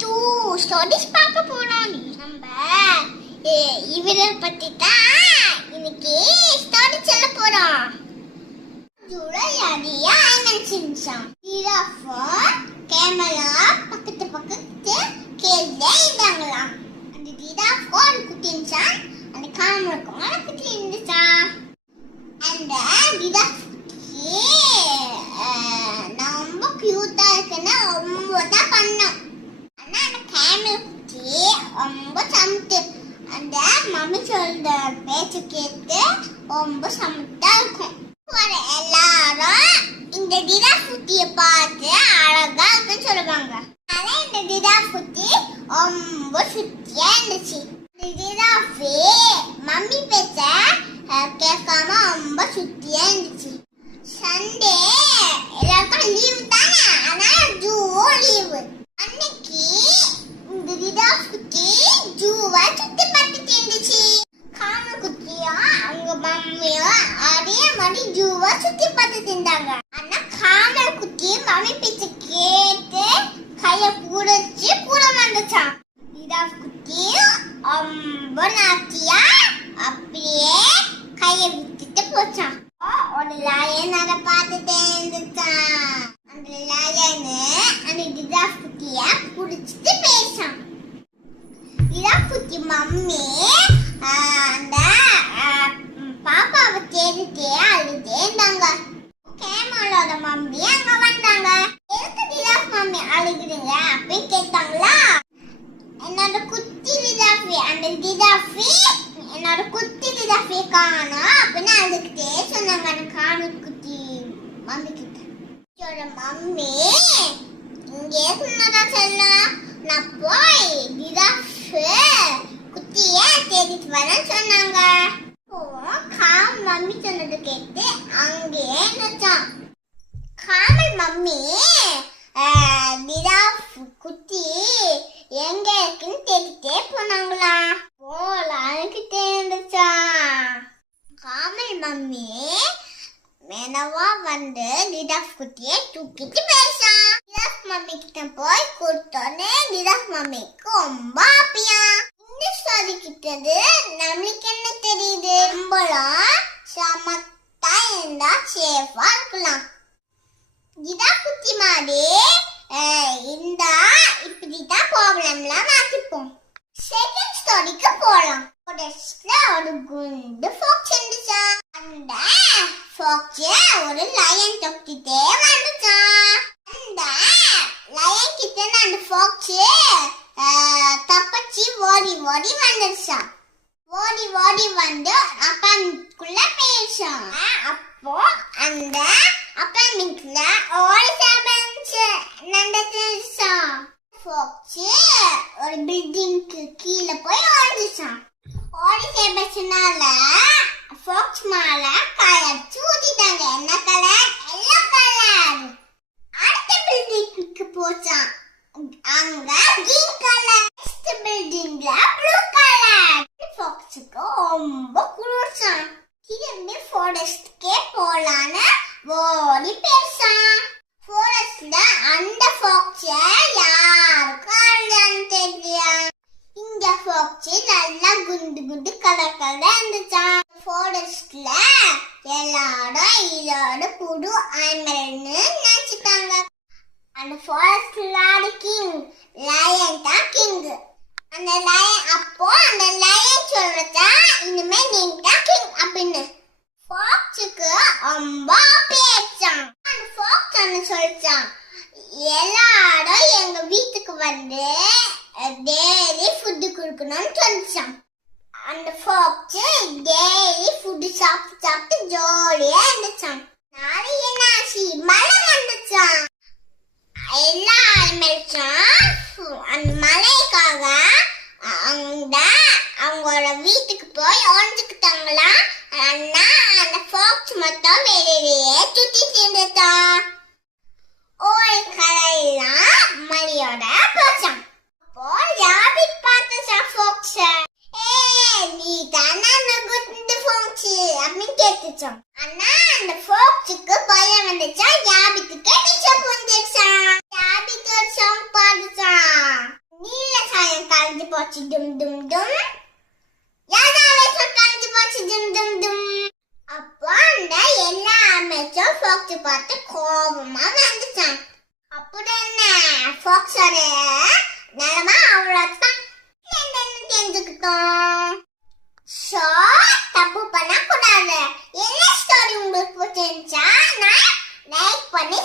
Two stories பார்க்க போறோம். நம்ம இவரை பத்தி தான் இன்னைக்கு ஸ்டோரி சொல்ல போறோம். ஜூலையாடியா ஐமன்சின்சான் ஜிராஃபா கேமரா பக்கத்து கேள்வியா இருந்தாங்களாம். அந்த ஜிராஃபா ஒரு குட்டி இருந்துச்சான், அந்த காமராக்கும் ஒரு குட்டி இருந்துச்சான். அந்த ஜிராஃப் ரொம்ப கியூட்டா இருக்குன்னு ரொம்ப தான் பண்ணோம். ஆனா அந்த கேமல் குட்டி ரொம்ப சமத்து. அந்த மம்மி சொல்ற பேச்சு கேட்டு ரொம்ப சமத்தா இருக்கும். எல்லாரும் இந்த ஜிராஃப் குட்டிய பார்த்து அழகா இருக்குன்னு சொல்லுவாங்க. ஆனா இந்த ஜிராஃப் குட்டி ரொம்ப சுத்தியா இருந்துச்சு. இந்த ஜிராஃப் மம்மி பேச்ச கேட்காம ரொம்ப சுத்தியா இருந்துச்சு. சண்டே எல்லாருக்கும் லீவு தானே, ஆனா ஜூவும் லீவு. அன்னைக்கு இந்த ஜிராஃப் குட்டி ஜூவை சுத்தி பார்த்துட்டு இருந்துச்சு. காம குட்டியும் அவங்க மம்மியும் அதே மாதிரி ஜூவை சுத்தி பார்த்துட்டு இருந்தாங்க. ஆனா காம குட்டி மம்மி பேச்சு கேட்டு கைய புடிச்சு கூட வந்துச்சான். ஜிராஃப் குட்டி ரொம்ப நாட்டியா அப்படியே கைய விட்டுட்டு போச்சான். ஒரு லயன் அதை பார்த்துட்டே இருந்துச்சான். அந்த லயனு அந்த ஜிராஃப் குட்டிய புடிச்சிட்டு பேசான். ஜிராஃப் குட்டி மம்மி அந்த பாப்பாவை தேடிட்டே அழுதே இருந்தாங்க. கேமலோட மம்மி அங்க வந்தாங்க. எதுக்கு ஜிராஃப் மம்மி அழுகுறீங்க அப்படின்னு கேட்டாங்களா. என்னோட குட்டி ஜிராஃபி அந்த ஜிராஃபி என்னோட குட்டி ஜிராஃபியை காணோம் அப்படின்னு அழுதுகிட்டே சொன்னாங்க. அந்த காணு குட்டி மம்மி கிட்ட மம்மி இங்கே சொன்னதான் சொல்லலாம், நான் போய் ஜிராஃப் குட்டிய தேடிட்டு வரேன்னு சொன்னாங்க. காம் மம்மி சொன்னது கேட்டு அங்கே நினைச்சான். காமல் மம்மி ஜிராஃப் குட்டி எங்க இருக்குன்னு தேடிட்டே போனாங்களா. அழுகிட்டே இருந்துச்சான். காமல் மம்மி மெனவா வந்து ஜிராஃப் குட்டியை தூக்கிட்டு பேசான். ஜிராஃப் மம்மி கிட்ட போய் கொடுத்தோன்னே ஜிராஃப் மம்மிக்கு ரொம்ப ஹாப்பியா. இந்த ஸ்டோரி கிட்டது நம்மளுக்கு என்ன தெரியுது, நம்மளும் சமத்தா இருந்தா சேஃபா இருக்கலாம். ஜிராஃப் குட்டி மாதிரி இருந்தா இப்படிதான் ப்ராப்ளம்லாம் மாத்திப்போம். செகண்ட் ஸ்டோரிக்கு போலாம். ஒரு குண்டு ஃபாக்ஸ் இருந்துச்சா. அந்த ஃபாக்ஸ் ஒரு லயன் தொக்கிட்டே வந்துச்சான். அந்த லயன் கிட்ட அந்த ஃபாக்ஸ் தப்பச்சி ஓடி வந்துச்சான். ஓடி வந்து அப்பார்ட்மெண்ட்குள்ள பேசான். அப்போ அந்த அப்பார்ட்மெண்ட்ல ஒரு சபன்ஸ் நடந்துச்சான். ஃபாக்ஸ் ஒரு பில்டிங்க்கு கீழே போய் ஓடிச்சான். ஓடி சேபஸ்னால ஃபாக்ஸ் மேல கலர் ஊத்திட்டாங்க. என்ன கலர்? Yellow colour. அடுத்த பில்டிங்க்கு போச்சான். அங்க கிரீன் கலர். நெக்ஸ்ட் பில்டிங்ல ப்ளூ கலர். ஃபாக்ஸ்க்கு ரொம்ப குளிர்ச்சான். திரும்பி ஃபாரஸ்ட்கே போலான்னு ஓடி பேசான். ஃபாரஸ்ட்ல அந்த ஃபாக்ஸ் யாருக்கும் அழுதான்னு தெரியும். இந்த ஃபாக்ஸ் நல்லா குண்டு கலர் இருந்துச்சான். ஃபாரஸ்ட்ல எல்லாரும் இதோட புது அனிமல்னு நினைச்சிட்டாங்க. அந்த ஃபாரஸ்ட்ல கிங் லயன் தான் கிங். அந்த லயன் அப்போ அந்த லயன் சொல்றதா இனிமே நீங்க தான் கிங் அப்படின்னு ஃபாக்ஸுக்கு ரொம்ப பேச்சான். அந்த ஃபாக்ஸ் என்ன சொல்லிச்சான், எல்லாரும் எங்க வீட்டுக்கு வந்து டெய்லி ஃபுட் கொடுக்கணும்னு சொல்லிச்சான். அந்த ஃபாக்ஸ் டெய்லி ஃபுட் சாப்பிட்டு ஜாலியா இருந்துச்சான். நாளை என்னாச்சு, மழை வந்துச்சான். எல்லா அனிமல்ஸும் அந்த மழைக்காக அவங்களோட வீட்டுக்கு போய் ஒழிஞ்சுக்கிட்டாங்களா. ஆனா அந்த ஃபாக்ஸ் மட்டும் வெளியிலேயே சுத்திட்டு இருந்துச்சான். ஒரு கரையெல்லாம் மழையோட போச்சான். அப்போ ராபிட் பார்த்துச்சான் ஃபாக்ஸ. நீ தானே அந்த குண்டு ஃபாக்ஸ் அப்படின்னு கேட்டுச்சான். ஆனா அந்த ஃபாக்ஸுக்கு பயம் வந்துச்சா. ராபிட்டுக்கு விஷம் வந்துச்சான். அதுக்கு ஒரு சாங் பாடுச்சான். நீல சாயம் கலந்து போச்சு டும் டும் டும், யாராவே கலந்து போச்சு டும் டும் டும். அப்போ அந்த எல்லா அமைச்சரும் ஃபாக்ஸ் பார்த்து கோபமா வந்துச்சான். அப்படி என்ன ஃபாக்ஸோட நிலமா அவ்வளோதான் தெரிஞ்சுக்கிட்டோம். ஷோ தப்பு பண்ண கூடாது. என்ன ஸ்டோரி உங்களுக்கு பிடிச்சிருந்துச்சா லைக் பண்ணி